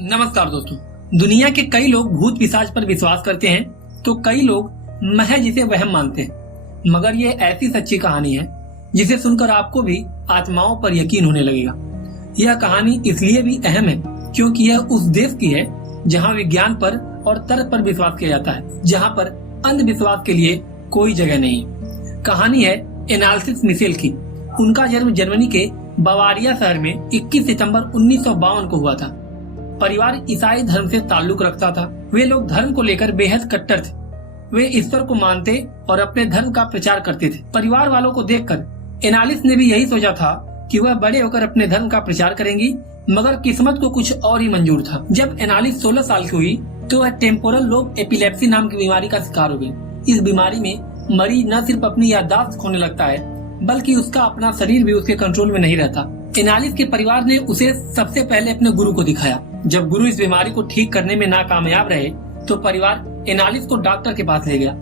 नमस्कार दोस्तों। दुनिया के कई लोग भूत पिशाच पर विश्वास करते हैं तो कई लोग महज इसे वहम मानते हैं, मगर ये ऐसी सच्ची कहानी है जिसे सुनकर आपको भी आत्माओं पर यकीन होने लगेगा। यह कहानी इसलिए भी अहम है क्योंकि यह उस देश की है जहां विज्ञान पर और तर्क पर विश्वास किया जाता है, जहां पर अंधविश्वास के लिए कोई जगह नहीं। कहानी है एनालिसिस मिशेल की। उनका जन्म जर्मनी के बवारिया शहर में 21 सितंबर 1952 को हुआ था। परिवार ईसाई धर्म से ताल्लुक रखता था। वे लोग धर्म को लेकर बेहद कट्टर थे। वे ईश्वर को मानते और अपने धर्म का प्रचार करते थे। परिवार वालों को देखकर एनालिस ने भी यही सोचा था कि वह बड़े होकर अपने धर्म का प्रचार करेंगी, मगर किस्मत को कुछ और ही मंजूर था। जब एनालिस 16 साल की हुई तो वह टेम्पोरल लोब एपिलेप्सी नाम की बीमारी का शिकार हो गई। इस बीमारी में मरीज न सिर्फ अपनी याददाश्त खोने लगता है, बल्कि उसका अपना शरीर भी उसके कंट्रोल में नहीं रहता। एनालिस के परिवार ने उसे सबसे पहले अपने गुरु को दिखाया। जब गुरु इस बीमारी को ठीक करने में नाकामयाब रहे तो परिवार एनालिस को डॉक्टर के पास ले गया,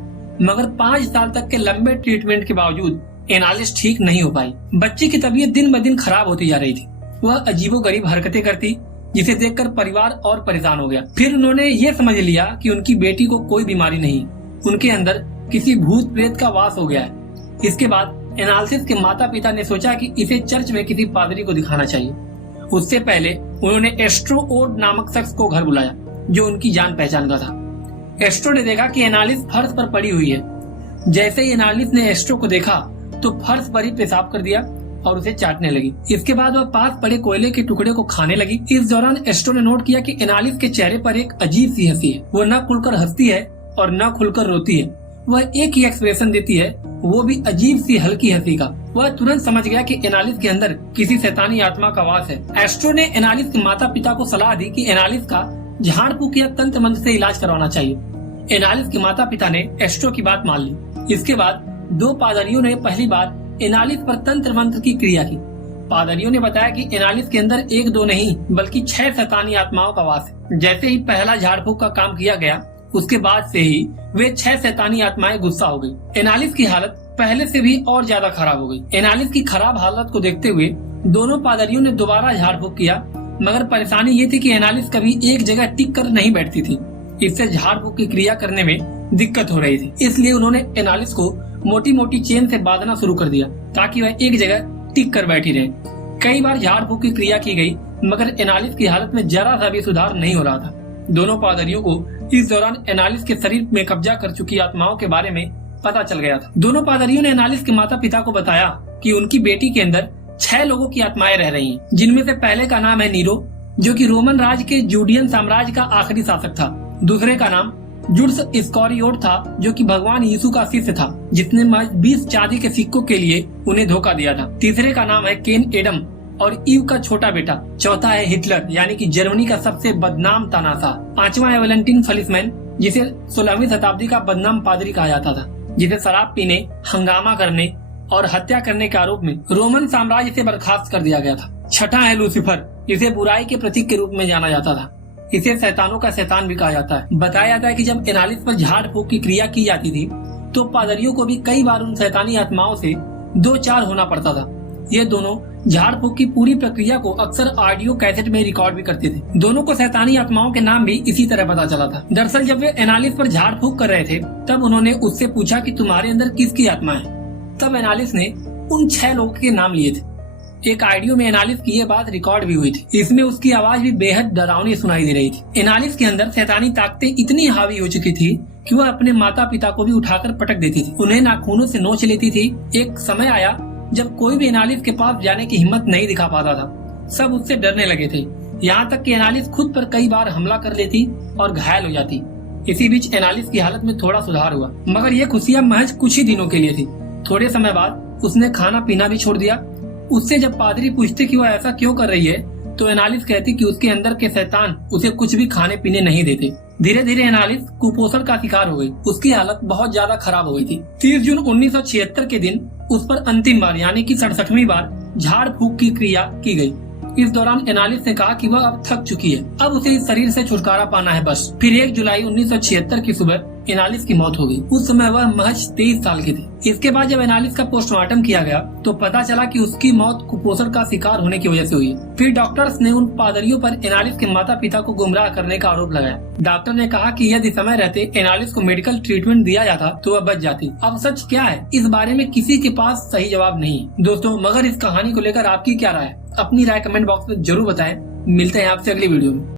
मगर 5 साल तक के लंबे ट्रीटमेंट के बावजूद एनालिस ठीक नहीं हो पाई। बच्ची की तबीयत दिन ब दिन खराब होती जा रही थी। वह अजीबोगरीब हरकतें करती, जिसे देखकर परिवार और परेशान हो गया। फिर उन्होंने ये समझ लिया कि उनकी बेटी को कोई बीमारी नहीं, उनके अंदर किसी भूत प्रेत का वास हो गया है। इसके बाद एनालिसिस के माता पिता ने सोचा कि इसे चर्च में किसी पादरी को दिखाना चाहिए। उससे पहले उन्होंने एस्ट्रो ओड नामक शख्स को घर बुलाया, जो उनकी जान पहचान का था। एस्ट्रो ने देखा कि एनालिस फर्श पर पड़ी हुई है। जैसे ही एनालिस ने एस्ट्रो को देखा तो फर्श पर ही पेशाब कर दिया और उसे चाटने लगी। इसके बाद वह पास पड़े कोयले के टुकड़े को खाने लगी। इस दौरान एस्ट्रो ने नोट किया कि एनालिस के चेहरे पर एक अजीब सी हंसी है। वह न खुलकर हंसती है और न खुलकर रोती है। वह एक ही एक्सप्रेशन देती है, वो भी अजीब सी हल्की हंसी का। वह तुरंत समझ गया कि एनालिस के अंदर किसी शैतानी आत्मा का वास है। एस्ट्रो ने एनालिस के माता पिता को सलाह दी कि एनालिस का झाड़ फूक या तंत्र मंत्र से इलाज करवाना चाहिए। एनालिस के माता पिता ने एस्ट्रो की बात मान ली। इसके बाद 2 पादरियों ने पहली बार एनालिस पर तंत्र मंत्र की क्रिया की। पादरियों ने बताया कि एनालिस के अंदर 1-2 नहीं बल्कि 6 शैतानी आत्माओं का वास है। जैसे ही पहला झाड़ फूक का काम किया गया, उसके बाद से ही वे 6 शैतानी आत्माएं गुस्सा हो गई। एनालिस की हालत पहले से भी और ज्यादा खराब हो गई। एनालिस की खराब हालत को देखते हुए दोनों पादरियों ने दोबारा झाड़ फूक किया, मगर परेशानी ये थी कि एनालिस कभी एक जगह टिक कर नहीं बैठती थी। इससे झाड़ फूक की क्रिया करने में दिक्कत हो रही थी। इसलिए उन्होंने एनालिस को मोटी मोटी चेन से बांधना शुरू कर दिया ताकि वह एक जगह टिक कर बैठी रहे। कई बार झाड़ फूक की क्रिया की गई, मगर एनालिस की हालत में जरा सा भी सुधार नहीं हो रहा था। दोनों पादरियों को इस दौरान एनालिस के शरीर में कब्जा कर चुकी आत्माओं के बारे में पता चल गया था। दोनों पादरियों ने एनालिस के माता पिता को बताया कि उनकी बेटी के अंदर 6 लोगों की आत्माएं रह रही हैं, जिनमें से पहले का नाम है नीरो, जो कि रोमन राज के जूडियन साम्राज्य का आखिरी शासक था। दूसरे का नाम जुड्स इस्करियोट था, जो कि भगवान यीशु का शिष्य था, जिसने 20 चांदी के सिक्कों के लिए उन्हें धोखा दिया था। तीसरे का नाम है केन एडम और ईव का छोटा बेटा। चौथा है हिटलर, यानी कि जर्मनी का सबसे बदनाम तानाशाह। 5वां है वैलेंटाइन फेलिक्समैन, जिसे 16वीं शताब्दी का बदनाम पादरी कहा जाता था, जिसे शराब पीने, हंगामा करने और हत्या करने के आरोप में रोमन साम्राज्य से बर्खास्त कर दिया गया था। छठा है लूसीफर, जिसे बुराई के प्रतीक के रूप में जाना जाता था। इसे शैतानों का शैतान भी कहा जाता है। बताया जाता है कि जब एनालिस पर झाड़ फूक की क्रिया की जाती थी तो पादरियों को भी कई बार उन शैतानी आत्माओं से 2-4 होना पड़ता था। ये दोनों झाड़ फूक की पूरी प्रक्रिया को अक्सर ऑडियो कैसेट में रिकॉर्ड भी करते थे। दोनों को शैतानी आत्माओं के नाम भी इसी तरह पता चला था। दरअसल जब वे एनालिस पर झाड़ फूक कर रहे थे तब उन्होंने उससे पूछा कि तुम्हारे अंदर किसकी आत्मा है। तब एनालिस ने उन 6 लोगों के नाम लिए थे। एक ऑडियो में एनालिस की ये बात रिकॉर्ड भी हुई थी। इसमें उसकी आवाज भी बेहद डरावनी सुनाई दे रही थी। एनालिस के अंदर शैतानी ताकतें इतनी हावी हो चुकी थी कि वह अपने माता पिता को भी उठाकर पटक देती थी, उन्हें नाखूनों से नोच लेती थी। एक समय आया जब कोई भी एनालिस के पास जाने की हिम्मत नहीं दिखा पाता था। सब उससे डरने लगे थे, यहाँ तक कि एनालिस खुद पर कई बार हमला कर लेती और घायल हो जाती। इसी बीच एनालिस की हालत में थोड़ा सुधार हुआ, मगर ये खुशियाँ महज कुछ ही दिनों के लिए थी। थोड़े समय बाद उसने खाना पीना भी छोड़ दिया। उससे जब पादरी पूछते कि वह ऐसा क्यों कर रही है तो एनालिस कहती कि उसके अंदर के शैतान उसे कुछ भी खाने पीने नहीं देते। धीरे धीरे एनालिस कुपोषण का शिकार हो गई। उसकी हालत बहुत ज्यादा खराब हो गई थी। 30 जून 1976 के दिन उस पर अंतिम बार यानी कि 67वीं बार झाड़ फूक की क्रिया की गई। इस दौरान एनालिस ने कहा कि वह अब थक चुकी है, अब उसे इस शरीर से छुटकारा पाना है बस। फिर 1 जुलाई 1976 की सुबह एनालिस की मौत हो गई। उस समय वह महज 23 साल की थी। इसके बाद जब एनालिस का पोस्टमार्टम किया गया तो पता चला कि उसकी मौत कुपोषण का शिकार होने की वजह से हुई। फिर डॉक्टर्स ने उन पादरियों पर एनालिस के माता पिता को गुमराह करने का आरोप लगाया। डॉक्टर ने कहा कि यदि समय रहते एनालिस को मेडिकल ट्रीटमेंट दिया जाता तो वह बच जाती। अब सच क्या है, इस बारे में किसी के पास सही जवाब नहीं है दोस्तों। मगर इस कहानी को लेकर आपकी क्या राय है, अपनी राय कमेंट बॉक्स में जरूर बताएं। मिलते हैं आपसे अगली वीडियो में।